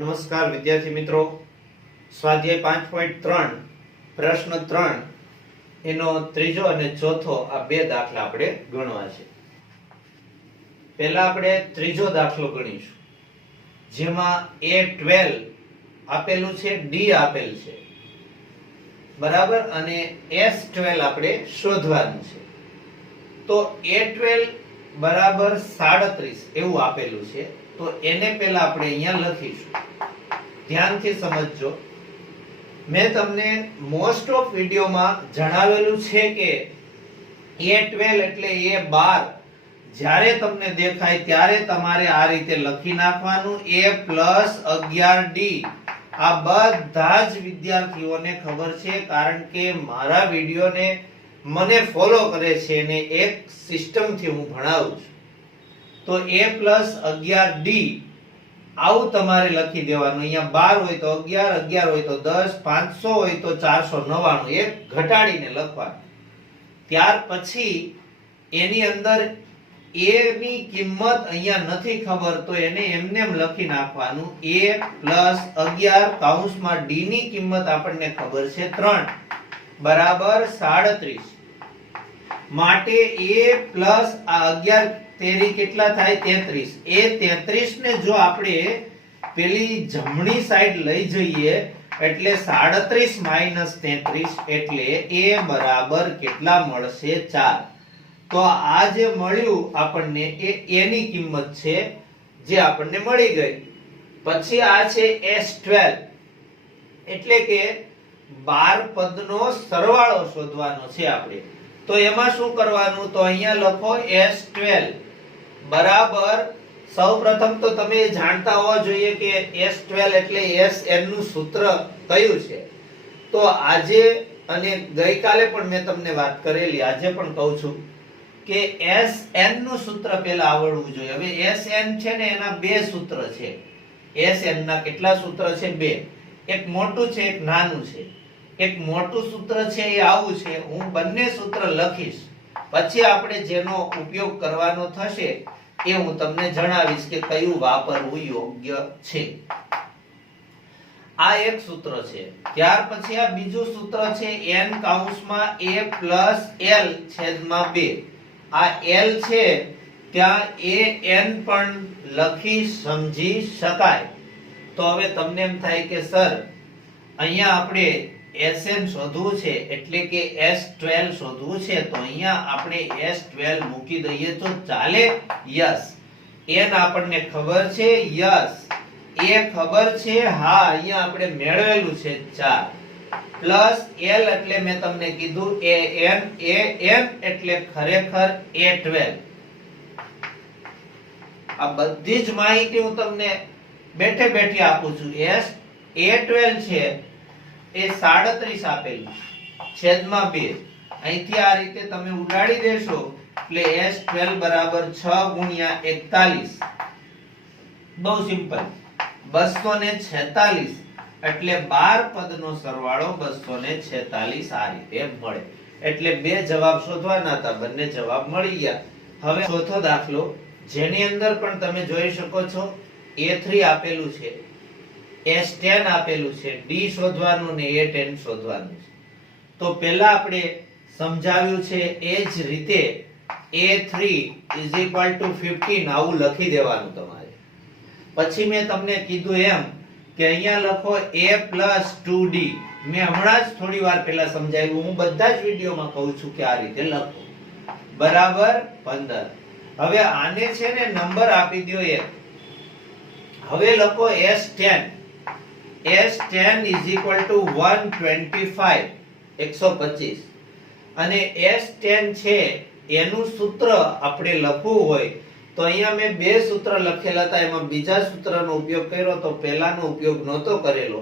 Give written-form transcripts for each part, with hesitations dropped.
નમસ્કાર વિદ્યાર્થી મિત્રો, સ્વાધ્યાય 5.3 પ્રશ્ન 3 એનો ત્રીજો અને ચોથો આ બે દાખલા આપણે ગણવા છે. પહેલા આપણે ત્રીજો દાખલો ગણીશું, જેમાં A12 આપેલું છે, D આપેલ છે, બરાબર, અને S12 આપણે શોધવાનું છે. તો A12 બરાબર 37 એવું આપેલું છે. તો એને પહેલા આપણે અહીંયા લખીશું. ધ્યાનથી સમજજો. મેં તમને મોસ્ટ ઓફ વિડિયોમાં જણાવેલું છે કે A12 એટલે A12 જ્યારે તમને દેખાય ત્યારે તમારે આ રીતે લખી નાખવાનું. A+11D આ બધા જ વિદ્યાર્થીઓને ખબર છે, કારણ કે મારા વિડિયોને મને ફોલો કરે છે અને એક સિસ્ટમથી હું ભણાવું છું. તો A+11D આવું તમારે લખી દેવાનું. અહીંયા 12 હોય તો 11, 11 હોય તો 10, 500 હોય તો 499, એક ઘટાડીને લખવાનું. ત્યાર પછી એની અંદર A ની કિંમત અહીંયા નથી ખબર, તો એને એમનેમ લખી નાખવાનું. A+11 કૌંસમાં D ની કિંમત આપણને ખબર છે 3 બરાબર 37. માટે A+11 તેરી કેટલા થાય? 33. એ 33 ને જો આપણે પેલી જમણી સાઈડ લઈ જઈએ એટલે 37 - 33 એટલે A બરાબર કેટલા મળશે? 4. તો આ જે મળ્યું આપણને એ A ની કિંમત છે, જે આપણને મળી ગઈ. પછી આ છે S12 એટલે કે 12 પદનો સરવાળો શોધવાનો છે આપણે. તો એમાં શું કરવાનું? તો અહીંયા લખો S12 બરાબર, સૌપ્રથમ તો તમે જાણતા હોવા જોઈએ કે S12 એટલે Sn નું સૂત્ર કયું છે. તો આજે અને ગઈકાલે પણ મેં તમને વાત કરેલી, આજે પણ કહું છું કે Sn નું સૂત્ર પહેલા આવડવું જોઈએ. હવે Sn છે ને એના બે સૂત્ર છે. Sn ના કેટલા સૂત્ર છે? બે. એક મોટું છે, એક નાનું છે. એક મોટું સૂત્ર છે એ આવું છે. હું બંને સૂત્ર લખીશ, પછી આપણે જેનો ઉપયોગ કરવાનો થશે એ હું તમને જણાવીશ કે કયું વાપરવું યોગ્ય છે. આ એક સૂત્ર છે. ત્યાર પછી આ બીજું સૂત્ર છે n કૌંસમાં A+l/2. આ l છે ત્યાં an પણ લખી સમજી શકાય. તો હવે તમને એમ થાય કે સર અહીંયા આપણે Sn શોધવું છે એટલે કે S12 શોધવું છે, તો અહીંયા આપણે S12 મૂકી દઈએ તો ચાલે? યસ. n આપણને ખબર છે, યસ. a ખબર છે, હા, અહીંયા આપણે મેળવેલું છે 4 પ્લસ l એટલે મેં તમને કીધું an એટલે ખરેખર A12. આ બધી જ માહિતી હું તમને બેઠે બેઠી આપું છું. A12 છે એ 37 આપેલું છેદમાં 2. અહીંથી આ રીતે તમે ઉડાડી દેશો એટલે S12 બરાબર 6 × 41. બહુ સિમ્પલ. 246 એટલે 12 પદનો સરવાળો 246 આ રીતે મળે. એટલે બે જવાબ શોધવાના હતા, બંને જવાબ મળી ગયા. હવે ચોથો દાખલો, જેની અંદર પણ તમે જોઈ શકો છો A3 આપેલું છે, S10 આપેલું છે, D શોધવાનું ને A10 શોધવાનું છે. તો પહેલા આપણે સમજાવ્યું છે એ જ રીતે A3 = 15 આવું લખી દેવાનું તમારે. પછી મેં તમને કીધું એમ કે અહીંયા લખો A+2D. મેં હમણાં જ થોડી વાર પહેલા સમજાવ્યું, હું બધા જ વિડિયોમાં કહું છું કે આ રીતે લખો, બરાબર 15. હવે આને છે ને નંબર આપી દો 1. હવે લખો S10. S10 = 125 125. અને S10 છે એનું સૂત્ર આપણે લખવું હોય તો અહીંયા મેં બે સૂત્ર લખેલા હતા, એમાં બીજા સૂત્રનો ઉપયોગ કર્યો તો પહેલાનો ઉપયોગ નહોતો કરેલો.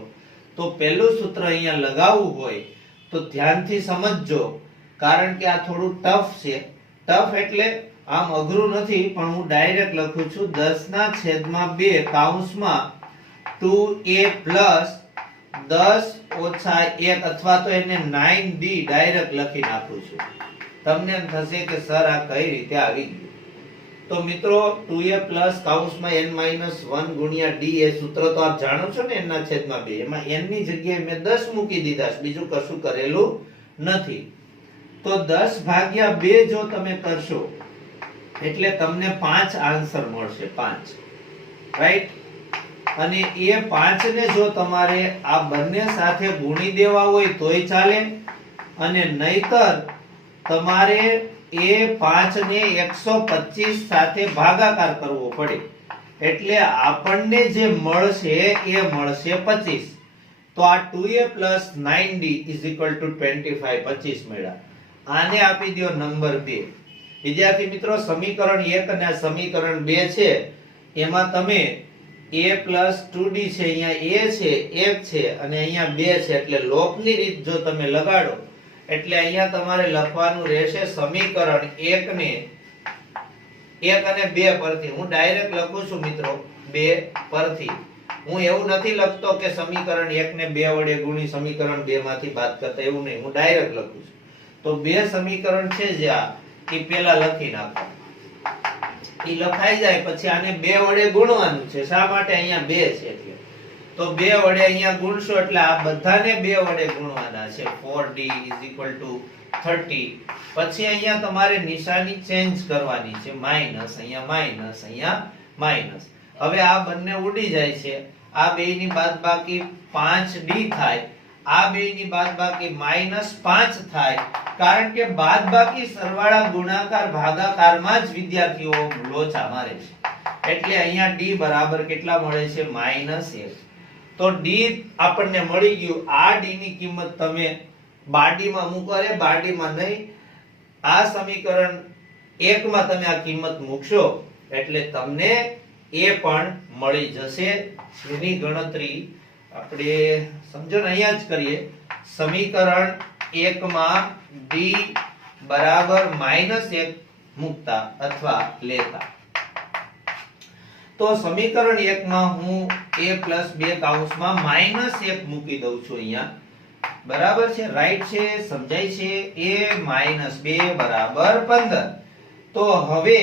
તો પહેલું સૂત્ર અહીંયા લગાવવું હોય તો ધ્યાનથી સમજજો, કારણ કે આ થોડું ટફ છે. ટફ એટલે આમ અઘરું નથી, પણ હું ડાયરેક્ટ લખું છું 10/2 કૌંસમાં 2a plus 10 ઓછા 1, અથવા તો એને 9d ડાયરેક્ટ લખી નાખું છું. તમને એમ થશે કે સર આ કઈ રીતે આવી ગયું? તો મિત્રો 2a પ્લસ કૌંસમાં n માઈનસ 1 ગુણ્યા d એ સૂત્ર તો આપ જાણો છો ને n ના છેદમાં 2. એમાં n ની જગ્યાએ મેં 10 મૂકી દીધા છે, બીજું કશું કરેલું નથી. તો 10 ભાગ્યા 2 જો તમે કરશો એટલે તમને 5 આન્સર મળશે, 5, રાઈટ. અને એ 5 ને જો તમારે આ બંને સાથે ગુણી દેવા હોય તોય ચાલે, અને નહીતર તમારે એ 5 ને 125 સાથે ભાગાકાર કરવો પડે, એટલે આપણને જે મળશે એ મળશે 25. તો આ 2a 9d = 25, 25 મળ્યા. આને આપી દો નંબર 2. વિદ્યાર્થી મિત્રો, સમીકરણ 1 અને સમીકરણ 2 છે એમાં તમે a 2d છે, અહીંયા a છે 1 છે અને અહીંયા 2 છે, એટલે લોપની રીત જો તમે લગાડો એટલે અહીંયા તમારે લખવાનું રહેશે સમીકરણ 1 ને 1 અને 2 પરથી. હું ડાયરેક્ટ લખું છું મિત્રો 2 પરથી. હું એવું નથી લખતો કે સમીકરણ 1 ને 2 વડે ગુણી સમીકરણ 2 માંથી બાદ કરતા, એવું નહીં, હું ડાયરેક્ટ લખું છું. તો 2 સમીકરણ છે જે આ એ પેલા લખી નાખો, એ લખાઈ જાય પછી આને 2 વડે ગુણવાનું છે. શા માટે? અહીંયા 2 છે એટલે. તો 2 વડે અહીંયા ગુણશો એટલે આ બધાને 2 વડે ગુણવાના છે. 4d = 30. પછી અહીંયા તમારે નિશાની ચેન્જ કરવાની છે, માઈનસ, અહીંયા માઈનસ, અહીંયા માઈનસ. હવે આ બંને ઉડી જાય છે, આ બેયની બાદબાકી 5d થાય, આ બેયની બાદબાકી -5 થાય, કારણ કે બાદબાકી સરવાળા ગુણાકાર ભાગાકારમાં જ વિદ્યાર્થીઓ લોચા મારે છે. એટલે અહીંયા d બરાબર કેટલા મળે છે? -1. તો d આપણને મળી ગયું. આ d ની કિંમત તમે બાડીમાં મૂકો, અરે બાડીમાં નહીં, આ સમીકરણ 1 માં તમે આ કિંમત મૂકશો એટલે તમને એ પણ મળી જશે. એની ગણતરી આપણે સમજો ને અહીંયા જ કરીએ. સમીકરણ 1 માં d બરાબર -1 મૂકતા અથવા લેતા. તો સમીકરણ 1 માં હું a + 2 કૌંસમાં -1 મૂકી દઉં છું અહીંયા. બરાબર છે, રાઈટ છે, સમજાય છે. a - 2 બરાબર 15. તો હવે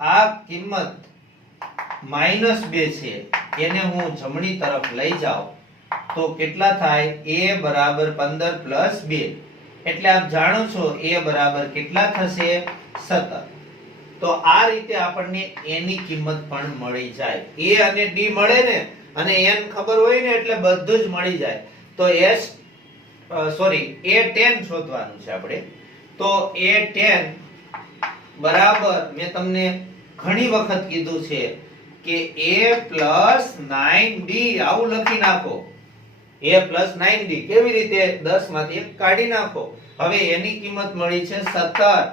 આ કિંમત -2 છે એને હું જમણી તરફ લઈ જાઉં તો કેટલા થાય? a બરાબર 15 + 2, એટલે આપ જાણો છો a બરાબર કેટલા થશે? 17. તો આ રીતે આપણને a ની કિંમત પણ મળી જાય. a અને d મળે ને અને n ખબર હોય ને એટલે બધું જ મળી જાય. તો a10 શોધવાનું છે આપણે. તો a10 બરાબર મેં તમને ઘણી વખત કીધું છે કે a + 9d આવું લખી નાખો. a + 9d કેવી રીતે? 10 માંથી 1 કાઢી નાખો. હવે એની કિંમત મળી છે 17.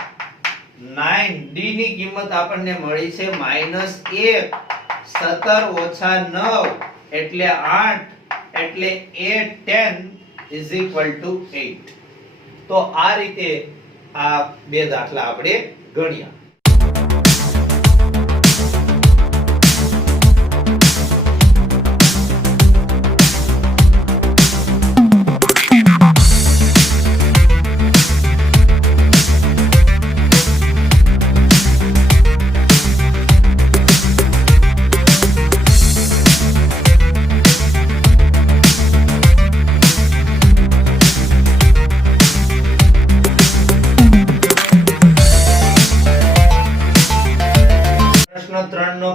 9d ની કિંમત આપણને મળી છે -1. 17 - 9 એટલે 8, એટલે a10 = 8. તો આ રીતે આ બે દાખલા આપણે ગણ્યા.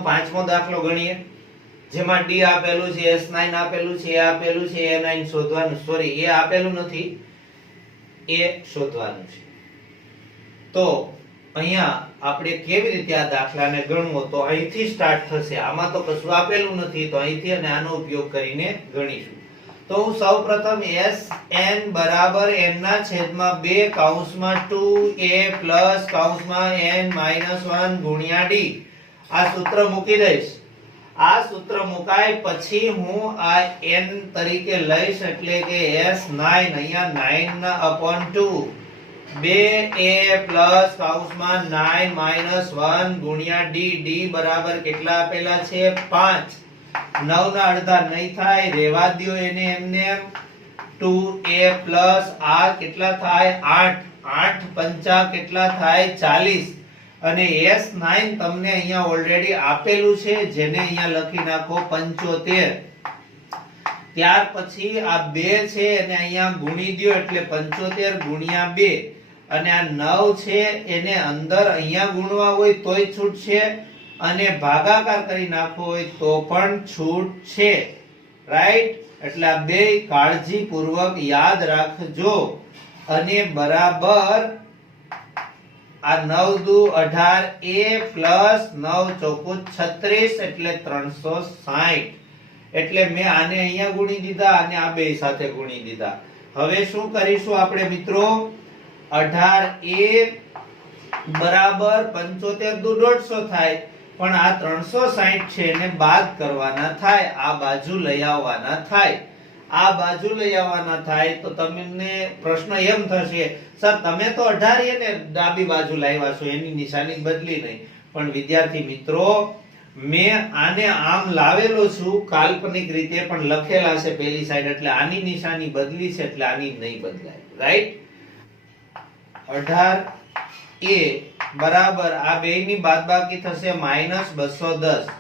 પાંચમો દાખલો ગણીએ, જેમાં d આપેલું છે, s9 આપેલું છે, a આપેલું છે, a9 શોધવાનું, સોરી એ આપેલું નથી, એ શોધવાનું છે. તો અહીંયા આપણે કેવી રીતે આ દાખલાને ગણવો? તો અહીંથી સ્ટાર્ટ થશે. આમાં તો કશું આપેલું નથી, તો અહીંથી અને આનો ઉપયોગ કરીને ગણીશું. તો હું સૌપ્રથમ sn બરાબર n ના છેદમાં 2 કૌંસમાં 2a + કૌંસમાં n - 1 ગુણ્યા d આ સૂત્ર મૂકી દઈશ. આ સૂત્ર મુકાય પછી હું આ n તરીકે લઈશ, એટલે કે s9 અહીંયા 9/2 2a + કૌંસમાં 9 - 1 ગુણ્યા d. d બરાબર કેટલા આપેલા છે? 5. 9 ના અડધા નહીં થાય, રેવા દ્યો એને એમને. 2a + આ કેટલા થાય? 8. 8 × 5 કેટલા થાય? 40. અને S9 તમને અહીંયા ઓલરેડી આપેલું છે, જેને અહીંયા લખી નાખો 75. ત્યાર પછી આ 2 છે એને અહીંયા ગુણી દો એટલે 75 ગુણ્યા 2, અને આ 9 છે એને અંદર અહીંયા ગુણવા હોય તોય છૂટ છે, અને ભાગાકાર કરી નાખવો હોય તો પણ છૂટ છે. રાઈટ? એટલે આ બે કાળજીપૂર્વક યાદ રાખજો. અને બરાબર આ 9 દુ 18 a પ્લસ 9 ચોકુ 36 એટલે 360. એટલે મેં આને અહીંયા ગુણી દીધા અને આ બે સાથે ગુણી દીધા. હવે શું કરીશું આપણે મિત્રો? 18a બરાબર 75 દુ 150 થાય, પણ આ 360 છે એને બાદ કરવાના થાય, આ બાજુ લઈ આવવાના થાય. આ બાજુ લઈ આવવાના થાય તો તમને પ્રશ્ન એમ થશે, સર તમે તો 18 ને ડાબી બાજુ લાવ્યા છો, એની નિશાની બદલી નહીં. પણ વિદ્યાર્થી મિત્રો, મેં આને આમ લાવેલો છું કાલ્પનિક રીતે, પણ લખેલા છે પેલી સાઈડ, એટલે આની નિશાની બદલી છે એટલે આની નહીં બદલાય. રાઈટ? 18a બરાબર આ બેયની બાદબાકી થશે -210,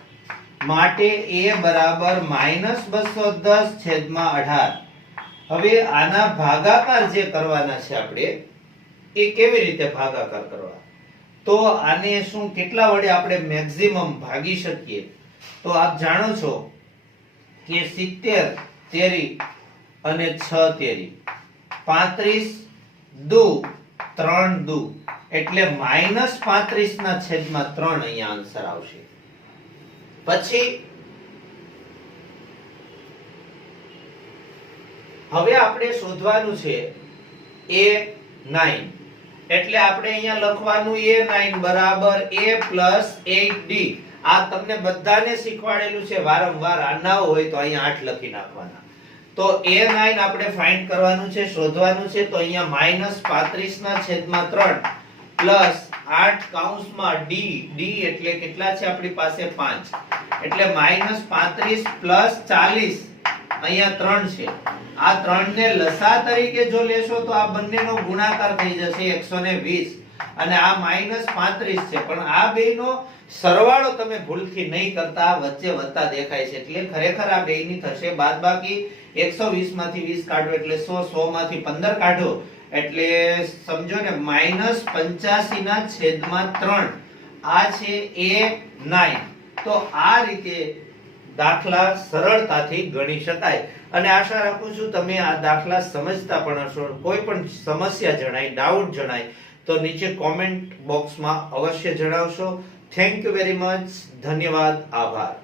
માટે a બરાબર -210 છેદમાં 18. હવે આના ભાગાકાર જે કરવાના છે આપણે, એ કેવી રીતે ભાગાકાર કરવા? તો આને શું કેટલા વડે આપણે મેક્સિમમ ભાગી શકીએ? તો આપ જાણો છો કે 70 તેરી અને 6 તેરી 35 દુ 3 દુ એટલે -35 ના છેદમાં 3 અહીંયા આન્સર આવશે. પછી હવે આપણે શોધવાનું છે a9, એટલે આપણે અહીંયા લખવાનું a9 બરાબર a પ્લસ 8d. આ તમને બધાને શીખવાડેલું છે વારંવાર, આ ના હોય તો અહીંયા 8 લખી નાખવાના. તો a9 આપણે ફાઇન્ડ કરવાનું છે, શોધવાનું છે. તો અહીંયા -35 ના છેદમાં 3 પ્લસ 8 કૌંસમાં d, d એટલે કેટલા છે આપણી પાસે? 5. એટલે -35 પ્લસ 40, અહીંયા 3 છે. આ 3 ને લસા તરીકે જો લેશો તો આ બંનેનો ગુણાકાર થઈ જશે 120, અને આ -35 છે, પણ આ બેયનો સરવાળો તમે ભૂલથી નહીં કરતા, વચ્ચે વત્તા દેખાય છે, એટલે ખરેખર આ બેયની થશે બાદબાકી. 120 માંથી 20 કાઢો એટલે 100, 100 માંથી 15 કાઢો એટલે સમજો ને -85 ના છેદમાં 3. આ છે a9. તો આ રીતે દાખલા સરળતાથી ગણી શકાય. અને આશા રાખું છું તમે આ દાખલા સમજતા પણ હશો. કોઈ પણ સમસ્યા જણાય, ડાઉટ જણાય તો નીચે કોમેન્ટ બોક્સમાં અવશ્ય જણાવશો. Thank you very much. ધન્યવાદ. આભાર.